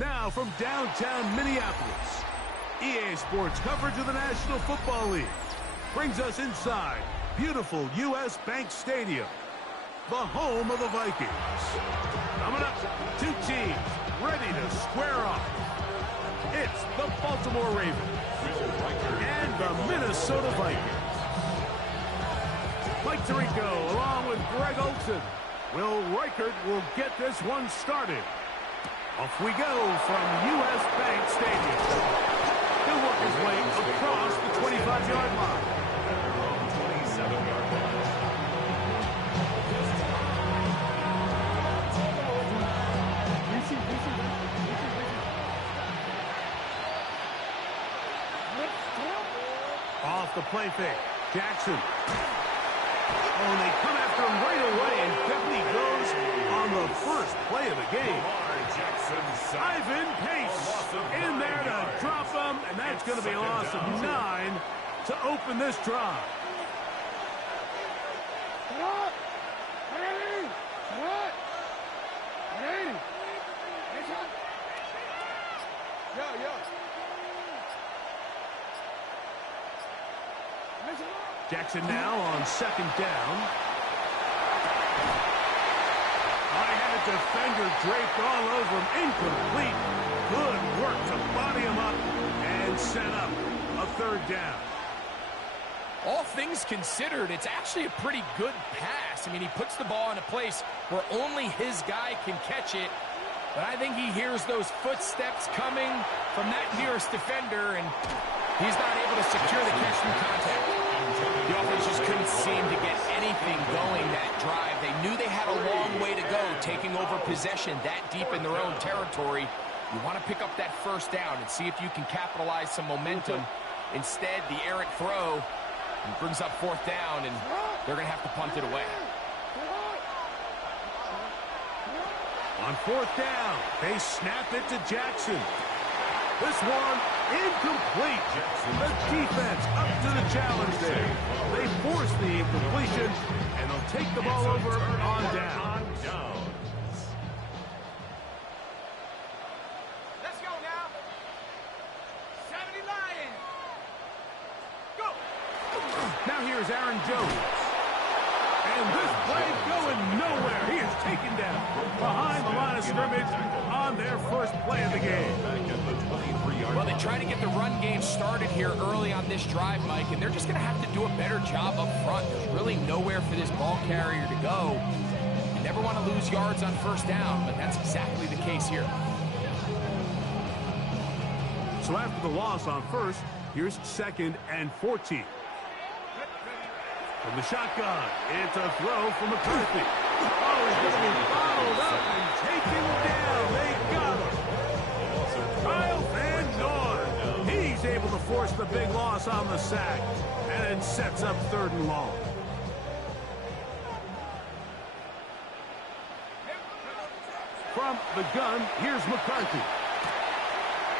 Now from downtown Minneapolis, EA Sports coverage of the National Football League brings us inside beautiful U.S. Bank Stadium, the home of the Vikings. Coming up, two teams ready to square off. It's the Baltimore Ravens and the Minnesota Vikings. Mike Tirico along with Greg Olson. Will Reichert will get this one started. Off we go from U.S. Bank Stadium. He'll work his way across the 25-yard line. 27-yard line. Off the play fake. Jackson. Oh, and they come after him right away, and definitely goes on the first play of the game. Ivan Pace in there to drop them, and that's going to be a loss of 9 to open this drive. Jackson now on second down. I had a defender draped all over him. Incomplete. Good work to body him up and set up a third down. All things considered, it's actually a pretty good pass. I mean, he puts the ball in a place where only his guy can catch it. But I think he hears those footsteps coming from that nearest defender, and he's not able to secure the catch through contact. The offense just couldn't seem to get anything going that drive. They knew they had a long way to go, taking over possession that deep in their own territory. You want to pick up that first down and see if you can capitalize some momentum. Instead, the errant throw brings up fourth down, and they're going to have to punt it away. On fourth down, they snap it to Jackson. This one incomplete. The defense up to the challenge there. They force the incompletion, and they'll take the ball over on down. Let's go now. 70 Lions. Go. Now here's Aaron Jones. And this play going nowhere. He is taken down behind the line of scrimmage on their first play of the game. Well, they try to get the run game started here early on this drive, Mike, and they're just going to have to do a better job up front. There's really nowhere for this ball carrier to go. You never want to lose yards on first down, but that's exactly the case here. So after the loss on first, here's second and 14. From the shotgun, it's a throw from McCarthy. Oh, he's going to be followed up and taken down. They got him. Kyle Van Noy. He's able to force the big loss on the sack, and it sets up third and long. From the gun, here's McCarthy.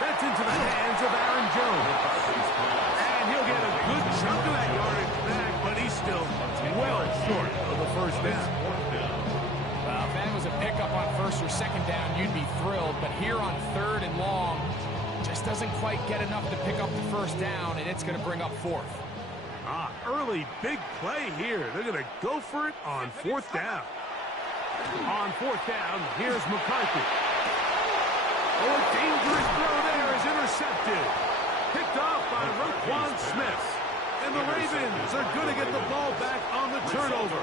That's into the hands of Aaron Jones. And he'll get a good chunk of that yardage back, but he's still well short of the first down. Well, if that was a pickup on first or second down, you'd be thrilled. But here on third and long, just doesn't quite get enough to pick up the first down, and it's going to bring up fourth. Early big play here. They're going to go for it on fourth down. On fourth down, here's McCarthy. Oh, a dangerous throw there is intercepted. Picked off by Roquan Smith. And the Ravens are going to get the ball back on the turnover.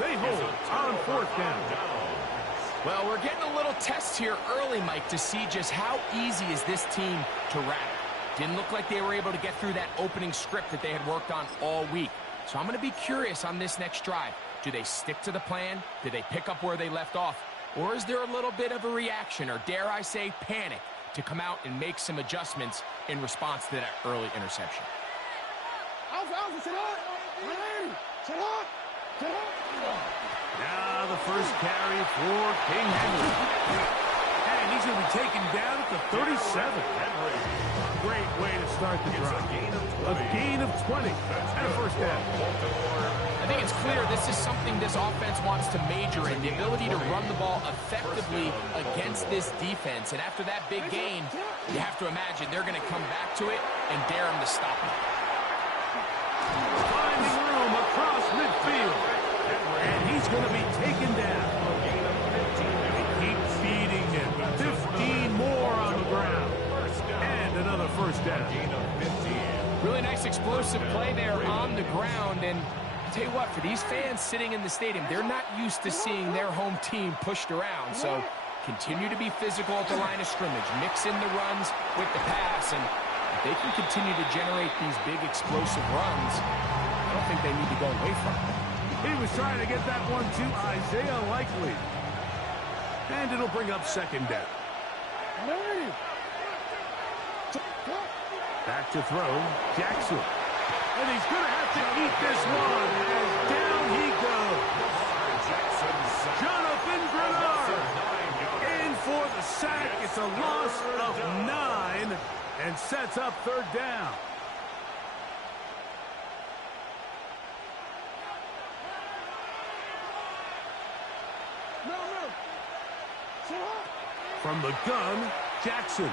They hold on fourth down. Well, we're getting a little test here early, Mike, to see just how easy is this team to rattle. Didn't look like they were able to get through that opening script that they had worked on all week. So I'm going to be curious on this next drive. Do they stick to the plan? Do they pick up where they left off? Or is there a little bit of a reaction, or dare I say panic, to come out and make some adjustments in response to that early interception? Now the first carry for King Henry. And he's in be taken down at the 37. Great way to start the drive. A gain of 20 and a first down. I think it's clear this is something this offense wants to major in, the ability to run the ball effectively against this defense. And after that big gain, you have to imagine they're going to come back to it and dare him to stop it. Finding room across midfield. And he's going to be taken down. They keep feeding him. 15 more on the ground. And another first down. Really nice explosive play there on the ground. And I'll tell you what, for these fans sitting in the stadium, they're not used to seeing their home team pushed around. So continue to be physical at the line of scrimmage. Mix in the runs with the pass. And if they can continue to generate these big explosive runs, I don't think they need to go away from it. He was trying to get that one to Isaiah Likely. And it'll bring up second down. Back to throw, Jackson. And he's going to have to eat this one as down he goes. Jonathan Grenard in for the sack. It's a loss of 9 and sets up third down. From the gun, Jackson.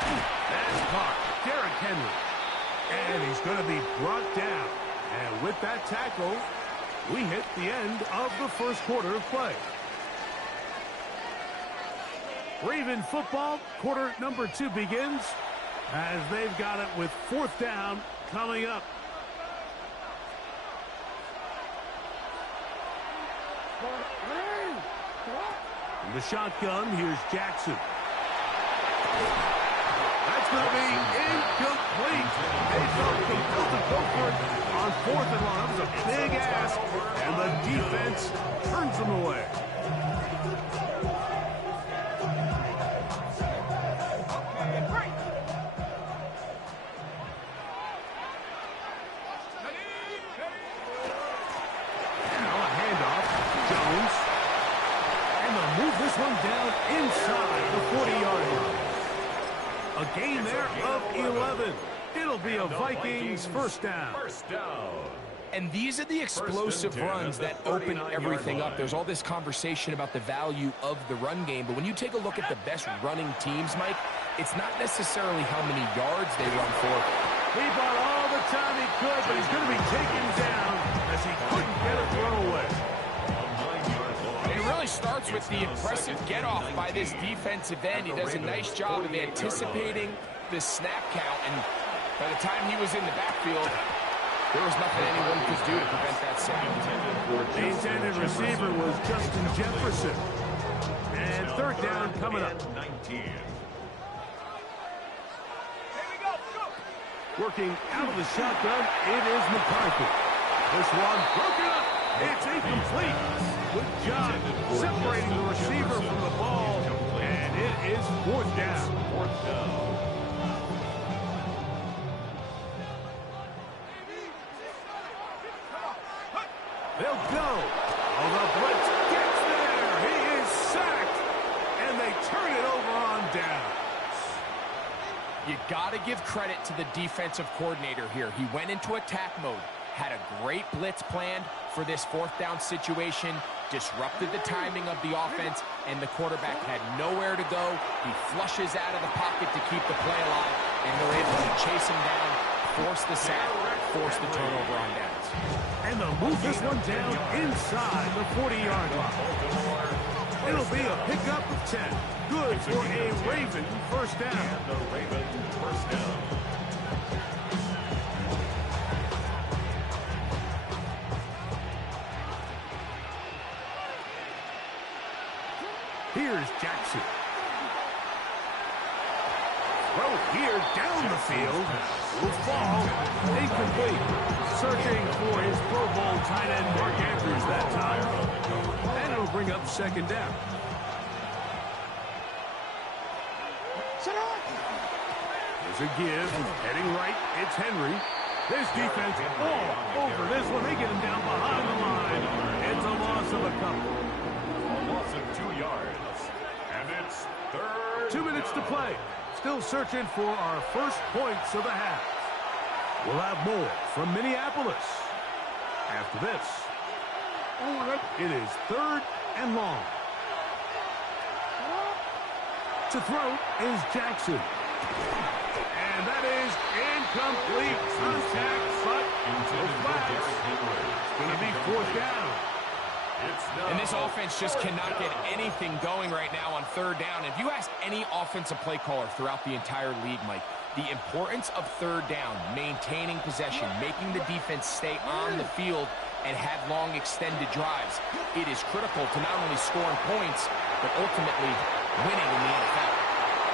That's caught. Derrick Henry. And he's going to be brought down. And with that tackle, we hit the end of the first quarter of play. Raven football, quarter number 2 begins as they've got it with fourth down coming up. In the shotgun, here's Jackson. That's going to be incomplete. They felt compelled to go for it on fourth and long. That was a big ask, and the defense turns them away. Now a handoff. Jones. And they'll move this one down inside the 40-yard line. A gain there of 11. It'll be a Vikings first down. And these are the explosive runs that open everything up. There's all this conversation about the value of the run game, but when you take a look at the best running teams, Mike, it's not necessarily how many yards they run for. He bought all the time he could, but he's going to be taken down as he couldn't get a throw away. It really starts with the impressive get-off by this defensive end. He does a nice job of anticipating the snap count, and by the time he was in the backfield, there was nothing anyone could do to prevent that sack. The intended receiver was Justin Jefferson. And third down coming up. Working out of the shotgun, it is McCarthy. This one broken up. It's incomplete. Good job separating the receiver from the ball. And it is fourth down. They'll go. Oh, the blitz gets there. He is sacked. And they turn it over on down. You got to give credit to the defensive coordinator here. He went into attack mode, had a great blitz planned for this fourth down situation, disrupted the timing of the offense, and the quarterback had nowhere to go. He flushes out of the pocket to keep the play alive, and they're able to chase him down, force the sack, force the turnover on downs. And they'll move this one down inside the 40-yard line. It'll be a pickup of 10. Good for a Raven first down. Here's Jackson. Throw here down the field. Will fall. Incomplete. Searching for his Pro Bowl tight end Mark Andrews that time. And it'll bring up second down. There's a give. Heading right. It's Henry. This defense all over this one. They get him down behind the line. It's a loss of a couple. A loss of 2 yards. And it's third 2 minutes to play. Still searching for our first points of the half. We'll have more from Minneapolis after this. It is 3rd and long. To throw is Jackson. And that is incomplete. Contact, but no flags. It's going to be 4th down. And this offense just cannot get anything going right now on 3rd down. If you ask any offensive play caller throughout the entire league, Mike, the importance of 3rd down, maintaining possession, making the defense stay on the field and have long extended drives, it is critical to not only scoring points, but ultimately winning in the NFL.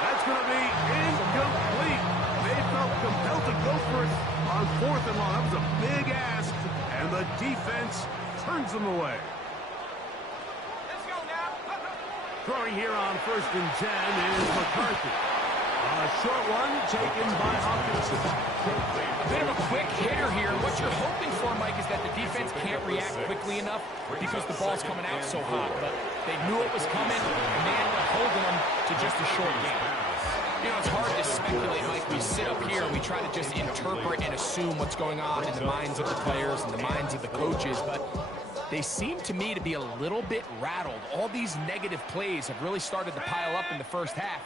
That's going to be incomplete. They felt compelled to go for it on 4th and long. That was a big ask, and the defense turns them away. Let's go now. Throwing here on 1st and 10 is McCarthy. A short one taken by Hawkinson. A bit of a quick hitter here. What you're hoping for, Mike, is that the defense can't react quickly enough because the ball's coming out so hot. But they knew it was coming, and they ended up holding them to just a short game. You know, it's hard to speculate, Mike. We sit up here and we try to just interpret and assume what's going on in the minds of the players and the minds of the coaches, but they seem to me to be a little bit rattled. All these negative plays have really started to pile up in the first half.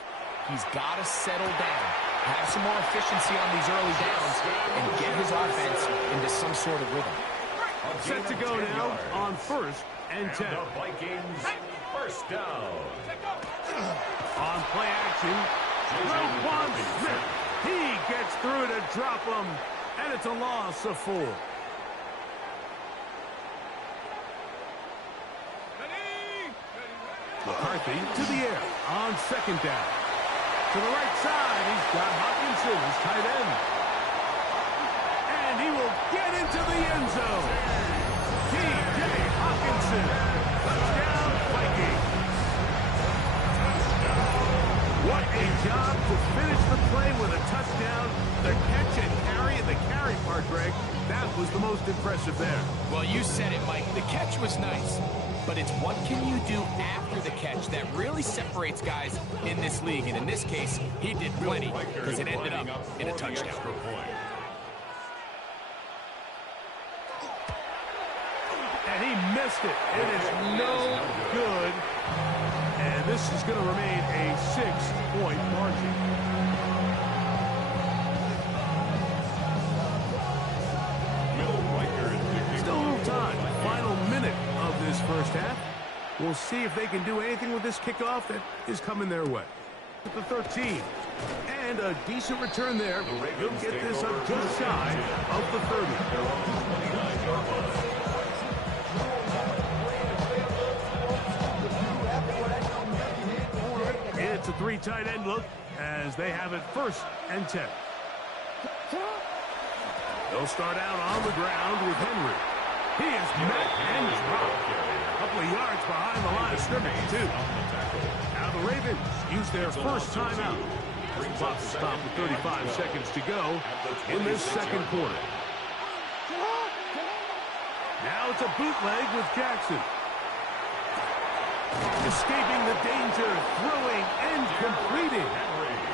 He's got to settle down, have some more efficiency on these early downs, and get his offense into some sort of rhythm. Set to go now on 1st and 10. The Vikings, 1st down. On play action, Roquan Smith. He gets through to drop him, and it's a loss of 4. McCarthy to the air on 2nd down. To the right side, he's got Hawkinson, his tight end. And he will get into the end zone. T.J. Hawkinson. Touchdown, Vikings. What a job to finish the play with a touchdown. The catch and carry, and the carry part, Greg, that was the most impressive there. Well, you said it, Mike. The catch was nice. But it's what can you do after the catch that really separates guys in this league. And in this case, he did plenty because it ended up in a touchdown. And he missed it. It is no good. And this is going to remain a 6-point margin. Still a little time. Final minute of this first half. We'll see if they can do anything with this kickoff that is coming their way. At the 13. And a decent return there. He'll get this up just shy of the 30. It's a 3 tight end look as they have it 1st and 10. They'll start out on the ground with Henry. He is met and dropped. A couple of yards behind the line of scrimmage, too. Now the Ravens use their first timeout. Clock stop with 35 seconds to go in this 2nd quarter. Now it's a bootleg with Jackson. Escaping the danger, throwing and completing.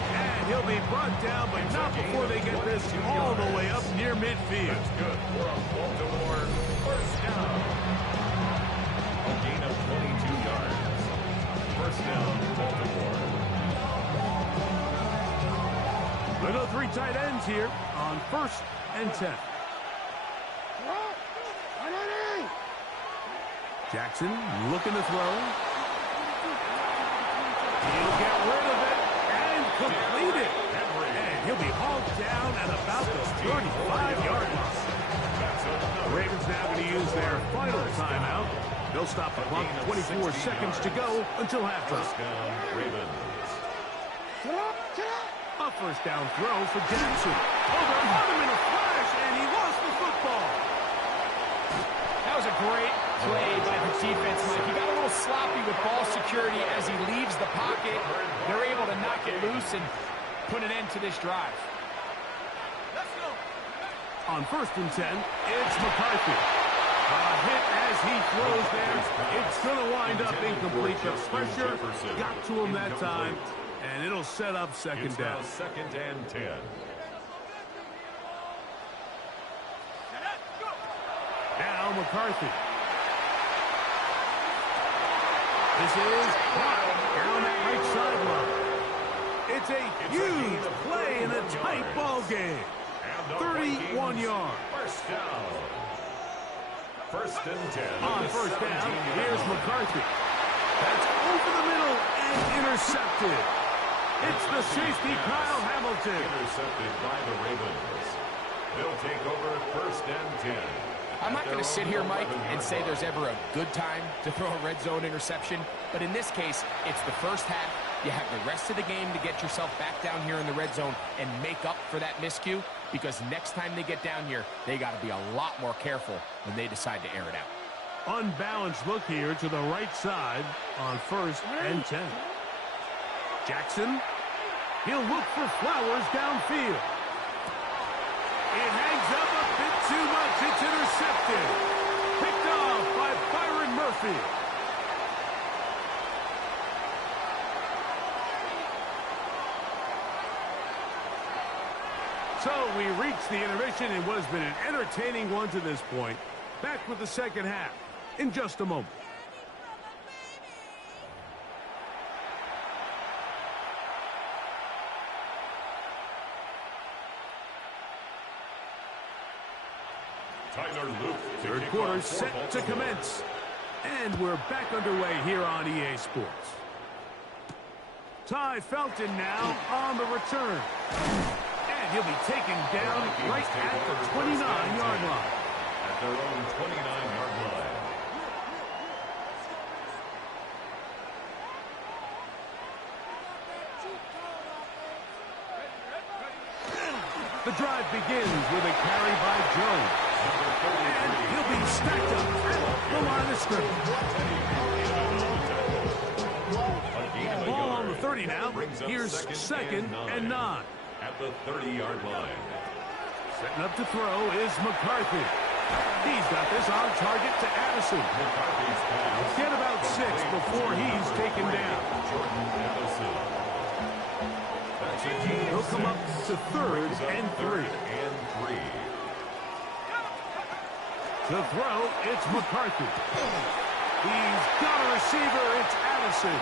And he'll be brought down, but not before they get this all the way up near midfield. That's good for a Baltimore 1st down. A gain of 22 yards. 1st down, Baltimore. We'll go 3 tight ends here on 1st and 10. Jackson looking to throw. He'll get rid of it and complete it. And he'll be hauled down at about the 35-yard line. The Ravens now going to use their final timeout. They'll stop the clock at 24 seconds to go until halftime. A 1st down throw for Jackson. Oh, they're on him in a flash, and he lost the football. That was a great play by the defense, Mike. He got a little sloppy with ball security as he leaves the pocket. They're able to knock it loose and put an end to this drive. Let's go. On 1st and 10, it's McCarthy. A hit as he throws there. It's going to wind up incomplete. The pressure got to him that time. And it'll set up second down. Now second and 10. Now McCarthy. This is down that right sideline. It's a huge play in a tight ball game. 31 yards. First down. First and 10. On first down, here's McCarthy. That's over the middle and intercepted. It's the safety, Kyle Hamilton. Intercepted by the Ravens. They'll take over first and 10. I'm not going to sit here, Mike, and say there's ever a good time to throw a red zone interception. But in this case, it's the first half. You have the rest of the game to get yourself back down here in the red zone and make up for that miscue. Because next time they get down here, they got to be a lot more careful when they decide to air it out. Unbalanced look here to the right side on first and 10. Jackson. He'll look for Flowers downfield. It hangs up a bit too much. It's intercepted. Picked off by Byron Murphy. So we reach the intermission in what has been an entertaining one to this point. Back with the second half in just a moment. Third quarter set to commence. And we're back underway here on EA Sports. Ty Felton now on the return. And he'll be taken down right at the 29-yard line. At their own 29-yard line. The drive begins with a carry by Jones. And he'll be stacked up at the line of scrimmage. Ball on the 30 now. Here's second and 9. At the 30-yard line. Setting up to throw is McCarthy. He's got this on target to Addison. Get about 6 before he's taken down. He'll come up to third and 3. To throw, it's McCarthy. He's got a receiver. It's Addison.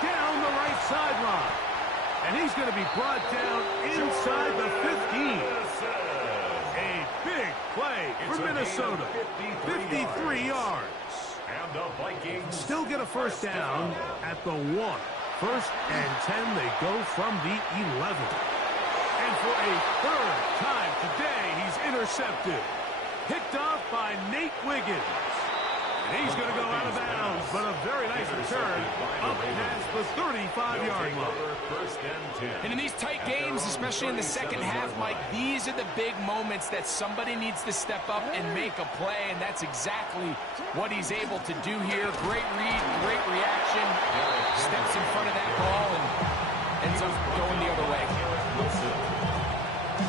Down the right sideline. And he's going to be brought down inside the 15. A big play for Minnesota. 53 yards. And the Vikings still get a first down at the 1. First and 10, they go from the 11. And for a third time today, he's intercepted. Picked off by Nate Wiggins. And he's going to go out of bounds, but a very nice return up past the 35-yard line. And in these tight games, especially in the second half, Mike, these are the big moments that somebody needs to step up and make a play, and that's exactly what he's able to do here. Great read, great reaction, steps in front of that ball and ends up going the other way.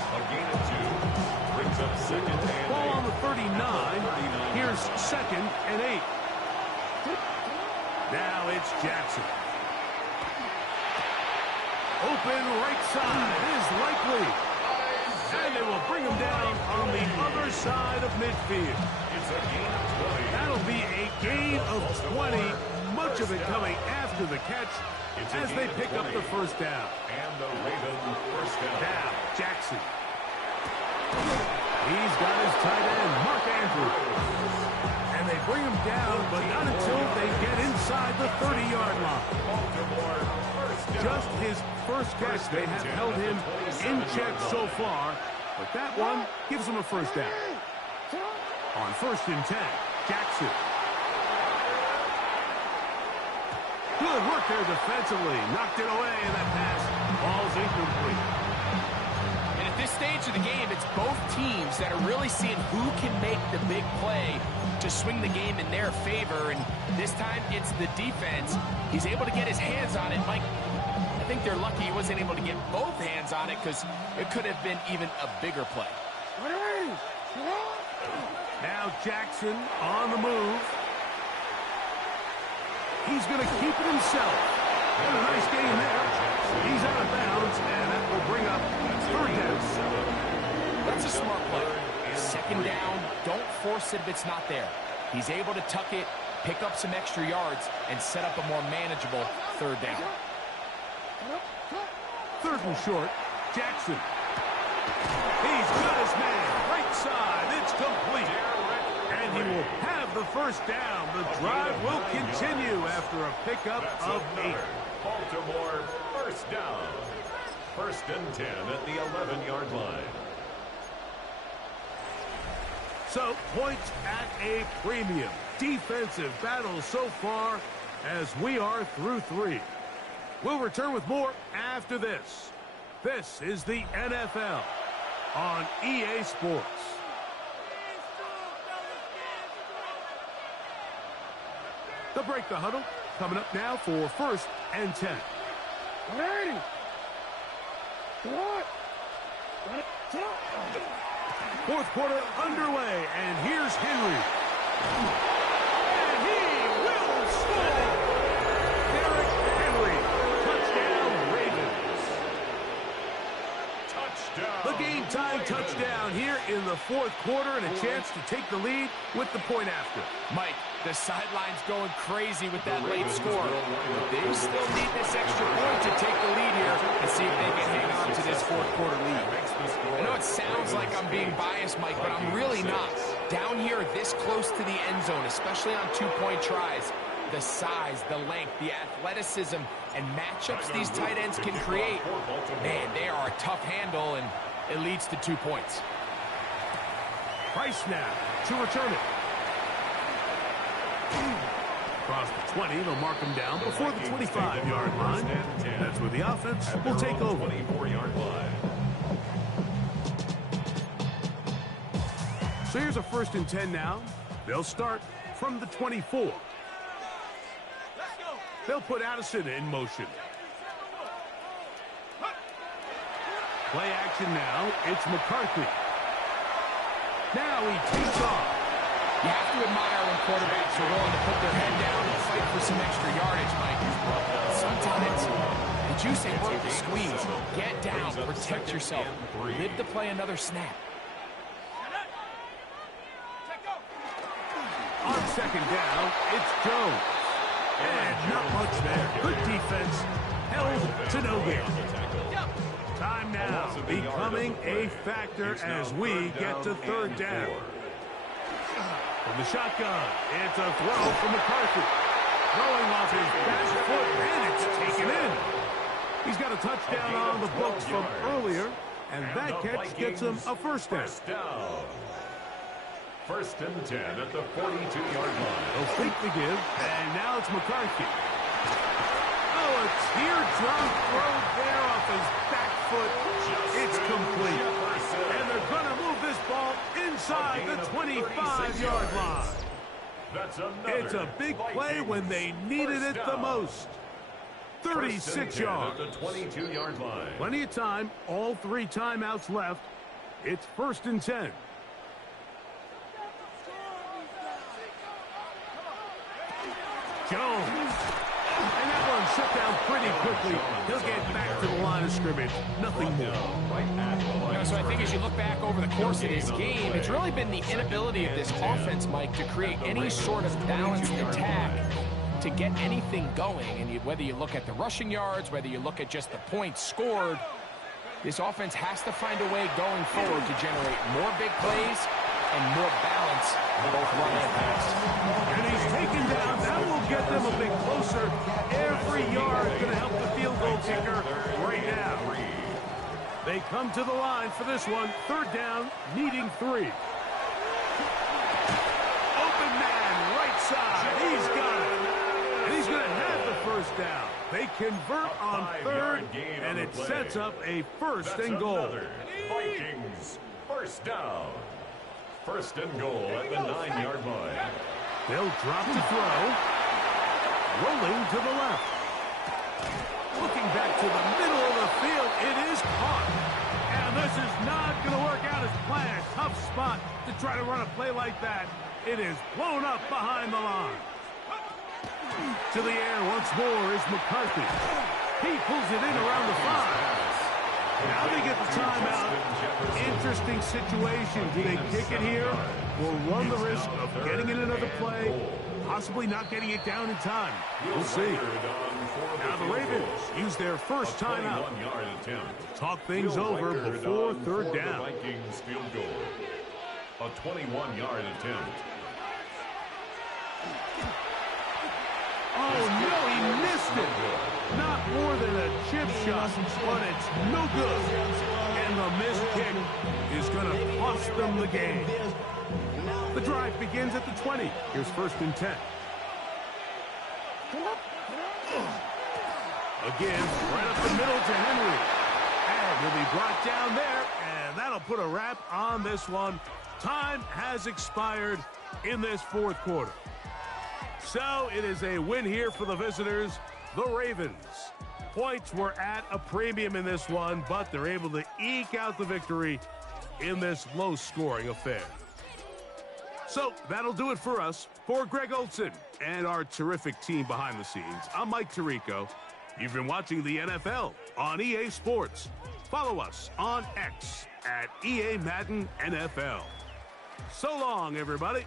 A gain of 2 brings up second and 8. Ball on the 39. Here's second and 8. Now it's Jackson. Open right side is likely. And they will bring him down on the other side of midfield. It's a gain of 20. That'll be a gain of 20. Much of it coming after the catch as they pick up the first down. And the Ravens first down. Now, Jackson. He's got his tight end, Mark Andrews. And they bring him down, but not until they get inside the 30-yard line. Just his first catch. They have held him in check so far, but that one gives him a first down. On first and 10, Jackson. Good work there defensively. Knocked it away, and that pass falls incomplete. And at this stage of the game, it's both teams that are really seeing who can make the big play to swing the game in their favor. And this time, it's the defense. He's able to get his hands on it. Mike, I think they're lucky he wasn't able to get both hands on it because it could have been even a bigger play. Now Jackson on the move. He's going to keep it himself. And a nice game there. yards, and that will bring up third down. That's a smart play. Second down, don't force it if it's not there. He's able to tuck it, pick up some extra yards, and set up a more manageable third down. Third and short, Jackson. He's got his man, right side, it's complete. And he will have the first down. The drive will continue after a pickup of 8. Baltimore, first down. First and 10 at the 11-yard line. So, points at a premium. Defensive battle so far as we are through 3. We'll return with more after this. This is the NFL on EA Sports. They'll break the huddle. Coming up now for first and 10. Ready. What? Fourth quarter underway, and here's Henry. And he will score! Derrick Henry, touchdown Ravens. Touchdown. The game-tying touchdown here in the fourth quarter, and a chance to take the lead with the point after. Mike, the sideline's going crazy with that late score. They still need this extra point to take the lead here and see if they can hang on to this fourth quarter lead. I know it sounds like I'm being biased, Mike, but I'm really not. Down here this close to the end zone, especially on two-point tries, the size, the length, the athleticism, and matchups these tight ends can create, man, they are a tough handle, and it leads to 2 points. Price now to return it. Across the 20, they'll mark him down before the 25-yard line. That's where the offense will take over. 24-yard line. So here's a first and 10 now. They'll start from the 24. They'll put Addison in motion. Play action now. It's McCarthy. Now he takes off. You have to admire when quarterbacks are willing to put their head down and fight for some extra yardage, Mike. Sometimes, the juice ain't worth the squeeze. Get down, protect yourself, live to play another snap. On second down, it's Jones. And not much there. Good defense. Held to no gain. Time now becoming a factor as we get to third down. From the shotgun, it's a throw from McCarthy. Throwing off his back foot, and it's taken in. He's got a touchdown on the books from earlier, and that catch gets him a first down. First and 10 at the 42-yard line. They'll fake the give, and now it's McCarthy. Oh, a teardrop throw there off his back foot. It's complete. And they're going to move this ball inside the 25-yard line. It's a big play when they needed it the most. 36 yards. At the 22-yard line. Plenty of time. All 3 timeouts left. It's first and 10. Jones. And that one shut down pretty quickly. He'll get back to the line of scrimmage. Nothing more. So I think as you look back over the course of this game, it's really been the inability of this offense, Mike, to create any sort of balanced attack to get anything going. And whether you look at the rushing yards, whether you look at just the points scored, this offense has to find a way going forward to generate more big plays and more balance both run and pass. And he's taken down. That will get them a bit closer. Every yard going to help the field goal kicker right now. They come to the line for this one. Third down, needing 3. Open man, right side. He's got it. And he's going to have the first down. They convert on third, and it sets up a first and goal. Vikings, first down. First and goal at the 9-yard line. They'll drop to throw. Rolling to the left. Looking back to the middle of the field. It is caught. And this is not going to work out as planned. Tough spot to try to run a play like that. It is blown up behind the line. To the air once more is McCarthy. He pulls it in around the 5. Now they get the timeout. Interesting situation. Do they kick it here or run the risk of getting in another play, possibly not getting it down in time? We'll see. Now the Ravens use their first timeout. Talk things over before third down. A 21-yard attempt. Oh, no, he missed it. Not more than a chip shot, but it's no good. And the missed kick is going to cost them the game. The drive begins at the 20. Here's 1st and 10. Again, right up the middle to Henry. And he'll be brought down there, and that'll put a wrap on this one. Time has expired in this 4th quarter. So it is a win here for the visitors, the Ravens. Points were at a premium in this one, but they're able to eke out the victory in this low-scoring affair. So that'll do it for us. For Greg Olson and our terrific team behind the scenes, I'm Mike Tirico. You've been watching the NFL on EA Sports. Follow us on X at EA Madden NFL. So long, everybody.